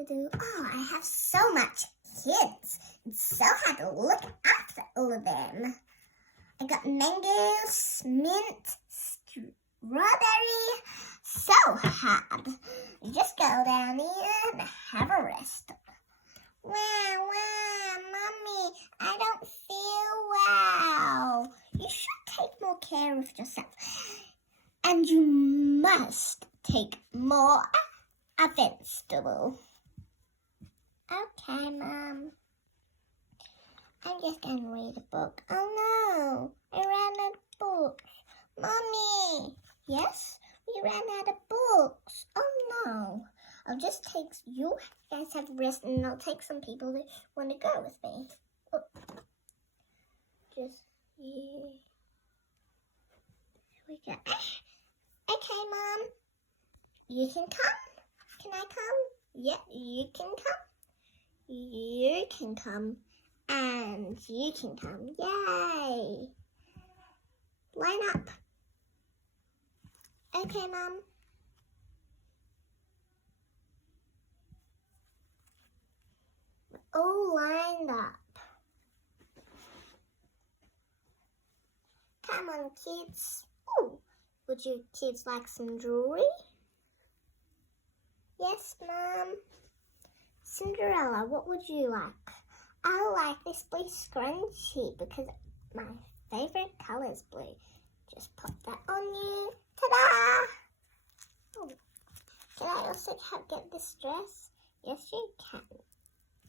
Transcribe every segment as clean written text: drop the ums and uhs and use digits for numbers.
Oh, I have so much kids. It's so hard to look after all of them. I got mangoes, mint, strawberry. So hard. You just go down here and have a rest. Wow, Mommy, I don't feel well. You should take more care of yourself. And you must take more vegetable. Okay, Mom. I'm just going to read a book. Oh, no. I ran out of books. Mommy. Yes? We ran out of books. Oh, no. I'll just take you guys have a rest, and I'll take some people that want to go with me. Oh. Just here. Here we go. Okay, Mom. You can come. Can I come? Yeah, you can come. You can come. And you can come. Yay! Line up. Okay, Mom. We're all lined up. Come on, kids. Ooh, would you kids like some jewelry? Yes, Mom. Cinderella, what would you like? I like this blue scrunchie because my favorite color is blue. Just pop that on you. Ta-da! Oh, can I also get this dress? Yes, you can.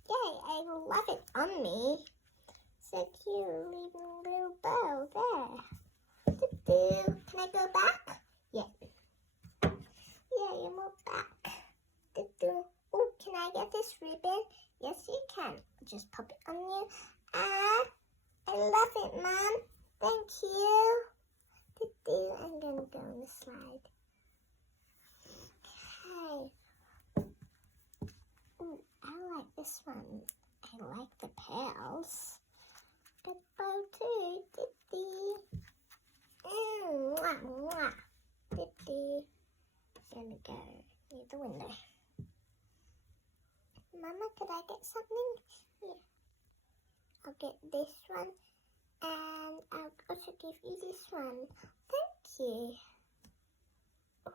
Yay, I love it on me. So cute, leaving a little bow there. Do-do. Can I go back? Yeah. Yeah, you move back. Do-do. Oh, can I get this ribbon? Yes, you can. Just pop it on you. I love it, Mom. Thank you. I'm going to go on the slide. Okay. Ooh, I like this one. I like the pearls. Good bow too. Mwah, mwah. Gonna go near the window. Mama, could I get something? Yeah. I'll get this one. And I'll also give you this one. Thank you. Oh,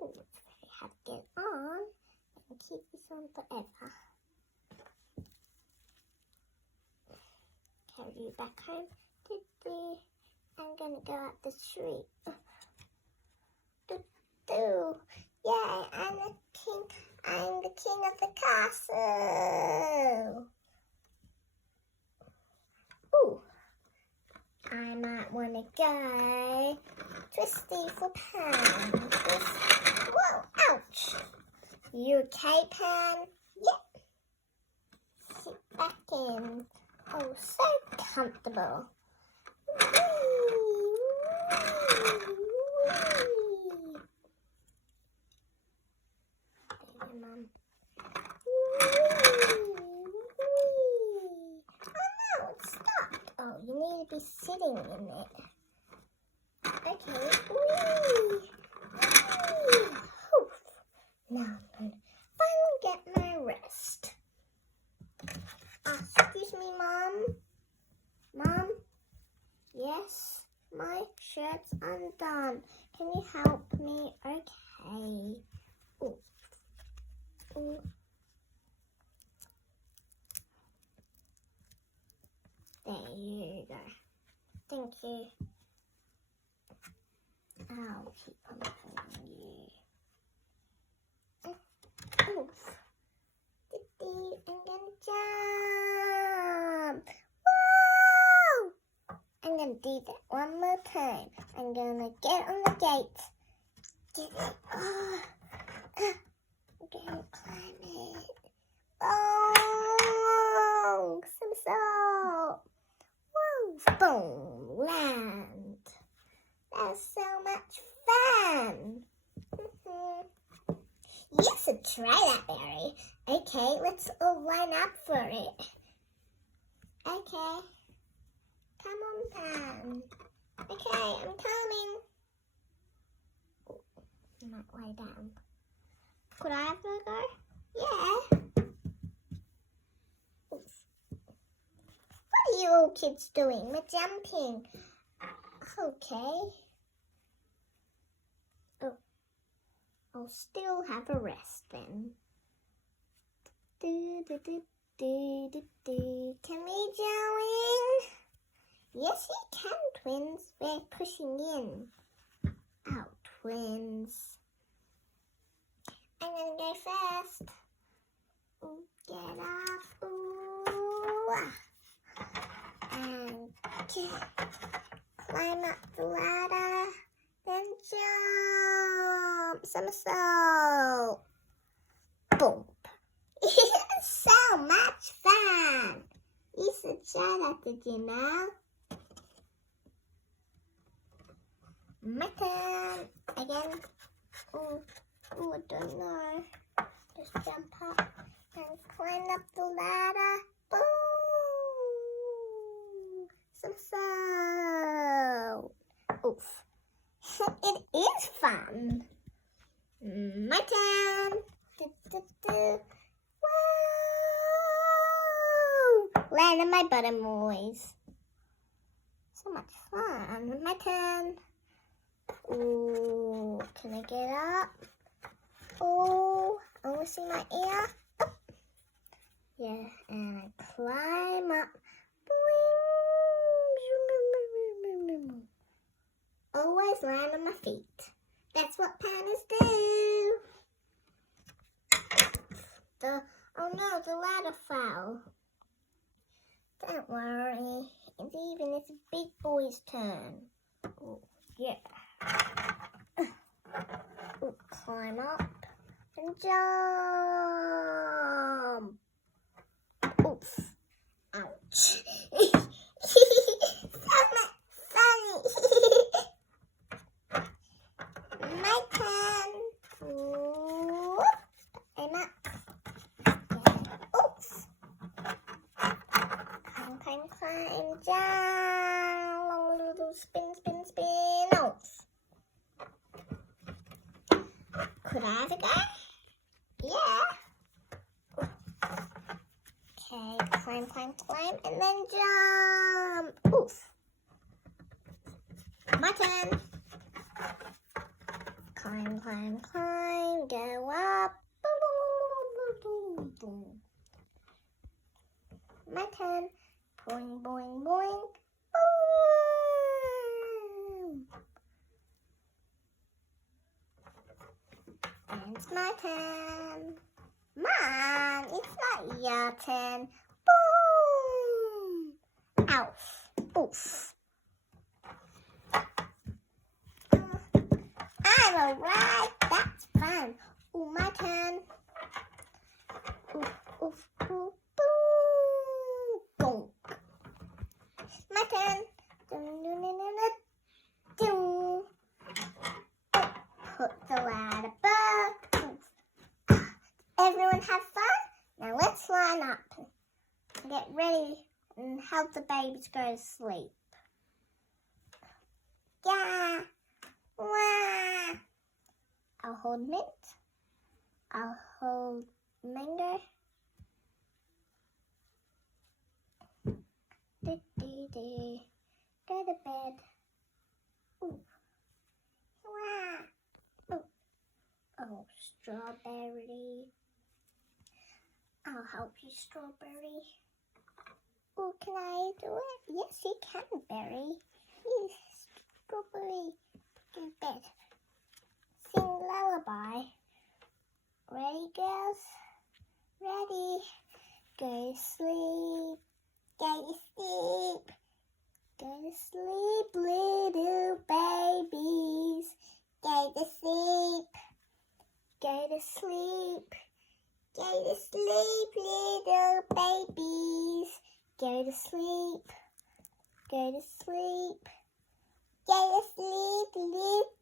it's very hard to get on. And keep this on forever. Carry you back home. I'm gonna go up the street. Yay, I'm the king. I'm the king of the castle. Ooh. I might want to go twisty for Pan. Whoa, ouch. You okay, Pan? Yep. Sit back in. Oh, so comfortable. Mum. Oh no, it stopped. Oh, you need to be sitting in it. Okay. Whee! Whee! Oof. Now I'm going to finally get my rest. Excuse me, Mom. Mom? Yes? My shirt's undone. Can you help me? Okay. Ooh. Ooh. There you go. Thank you. I'll keep on pulling you. Oof. I'm gonna jump. Whoa! I'm gonna do that one more time. I'm gonna get on the gate. Get it. Oh. I'm gonna climb it. Oh, some salt. Whoa, boom, land. That was so much fun. Yes, so try that, Barry. Okay, let's all line up for it. Okay. Come on, Pan. Okay, I'm coming. I might lie down. Could I have a go? Yeah. you all kids doing? We're jumping. Okay. Oh, I'll still have a rest then. Can we join? Yes, you can, twins. We're pushing in. Oh, twins. I'm gonna go first. Ooh, get up. Ooh. And climb up the ladder. Then jump. Somersault. Boom. So much fun. You should try that, did you know? My turn. Again. Oh, I don't know. Just jump up and climb up the ladder. Boom! Somersault. Oof. It is fun. My turn. Whoa! Land on my bottom, boys. So much fun. My turn. Ooh, can I get up? Oh, I want to see my ear. Oh. Yeah, and I climb up. Boing. Always land on my feet. That's what pandas do. Oh no, the ladder fell. Don't worry, it's a big boy's turn. Ooh, yeah. Ooh, climb up and jump. Oof. Ouch. So much funny. My turn. Ooh. I'm up. Oops. Climb down. Little spin. Oops. Could I have a go? Yeah. Okay, climb, and then jump. Oof. My turn. Climb, go up. Boom. My turn. Boing. Boom. And it's my turn. Mom, it's not your turn. Boom! Ouch. Oof. I'm alright. That's fun. Ooh, my turn. Oof. Boom. Boom. My turn. Put the ladder back. Everyone have fun? Now let's line up. Get ready and help the babies go to sleep. Yeah. Wah. I'll hold Mint. I'll hold Mango. Go to bed. Ooh. Wah. Oh, Strawberry. I'll help you, Strawberry. Oh, can I do it? Yes, you can, Berry. Yes, Strawberry. Go to bed. Sing lullaby. Ready, girls? Ready. Go to sleep. Go to sleep. Go to sleep, little babies. Go to sleep. Go to sleep. Go to sleep, little babies. Go to sleep. Go to sleep. Go to sleep,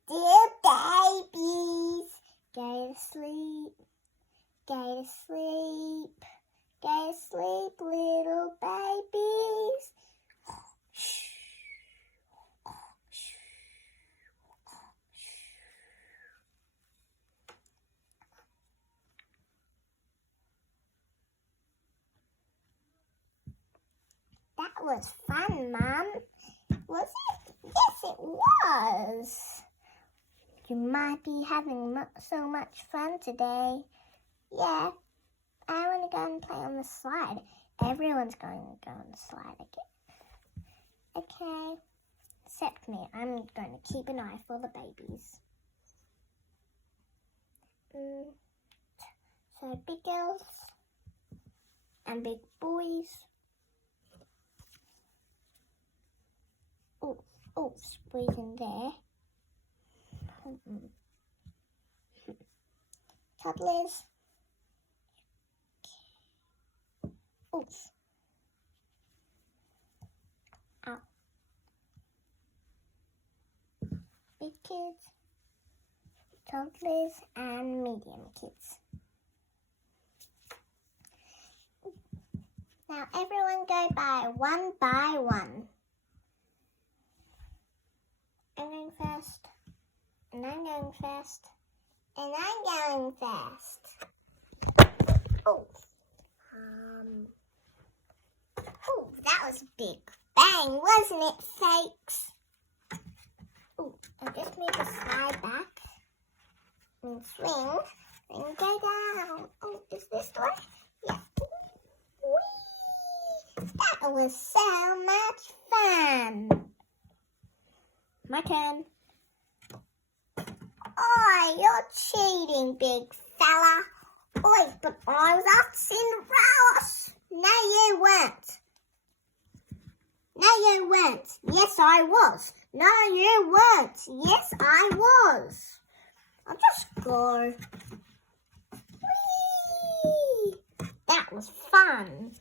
little babies. Go to sleep. Go to sleep. Go to sleep, little babies. That That was fun, Mum. Was it? Yes, it was. You might be having so much fun today. Yeah, I want to go and play on the slide. Everyone's going to go on the slide again. Okay, except me. I'm going to keep an eye for the babies. So big girls and big boys. Oh, squeeze in there. Toddlers. Oops. Ow. Big kids, toddlers, and medium kids. Now everyone go by one. I'm going first, and I'm going first, and I'm going first. Oh, that was a big bang, wasn't it, fakes? Oh, I just move the slide back and swing and go down. Oh, is this the way? Yeah. Whee! That was so much fun. My turn. Oh, you're cheating, big fella. Oi, but I was after Cinderella. No, you weren't. No, you weren't. Yes, I was. No, you weren't. Yes, I was. I'll just go. Whee! That was fun.